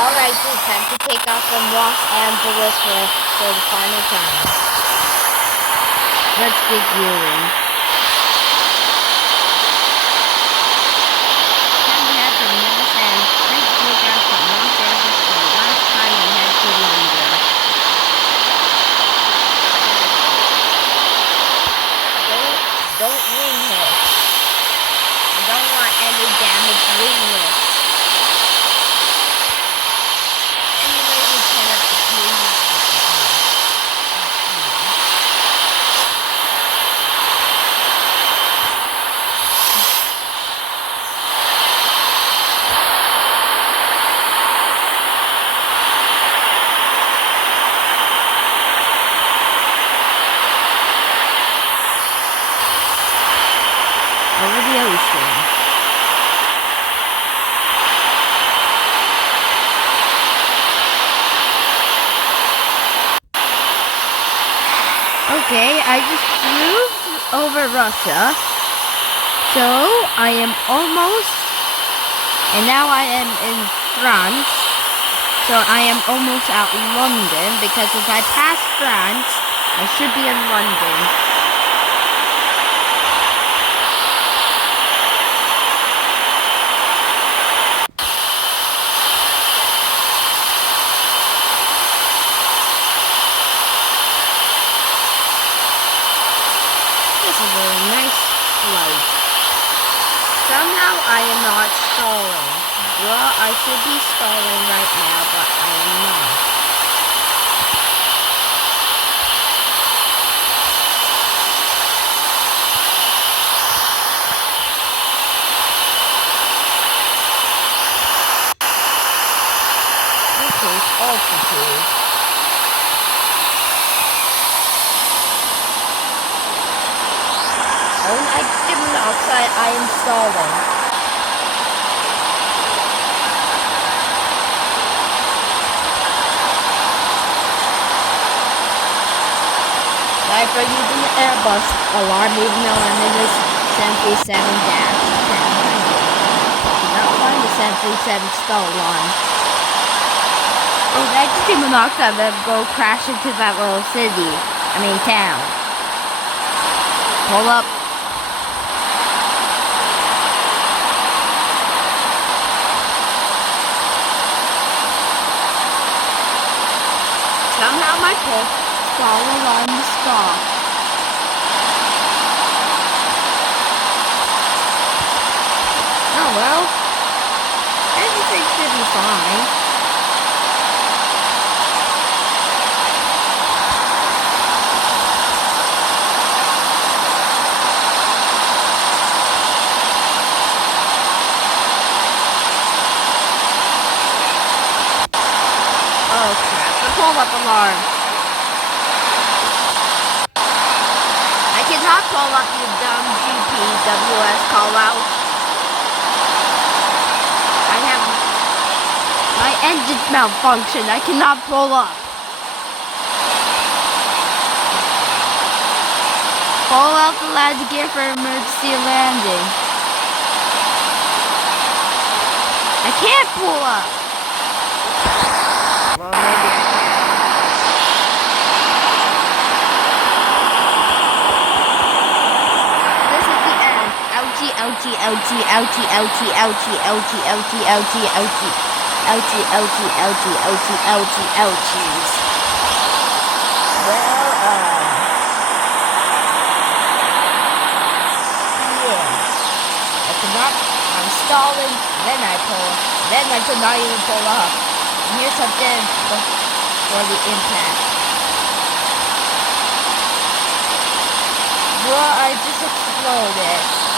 Alright, it's time to take off from Los Angeles for the final time. Let's get going. Time we had from Los Angeles. Let's take off from Los Angeles for the last time we head to London. Don't wing it. I don't want any damage wing it. Over the ocean. Okay, I just flew over Russia. So, I am almost, and now I am in France. So, I am almost at London, because if I pass France, I should be in London. This is a very nice flight. Somehow I am not stalling. Well, I should be stalling right now, but I am not. Increase altitude. Nitrogen monoxide, I am stalling. Sorry for using the Airbus alarm, even though I'm in this 737-10. Do not find the 737 stall alarm. Oh, nitrogen monoxide, let go crash into that little city. Town. Pull up. Somehow my pulse followed on the spot. Oh well, everything should be fine. Oh crap, the pull-up alarm. I cannot pull up, you dumb GPWS call-out. I have... my engine malfunctioned, I cannot pull up. Pull out the landing gear for emergency landing. I can't pull up. Well, maybe I can. This is the end. Ouchie, ouchie, ouchie, ouchie, ouchie, ouchie, ouchie, ouchie, ouchie, ouchie. Ouchie, ouchie, ouchie, ouchie, ouchie, ouchies. Well, yeah. I cannot, I'm stalling, then I pull, then I could not even pull up. Here's something for the impact. Well, I just exploded.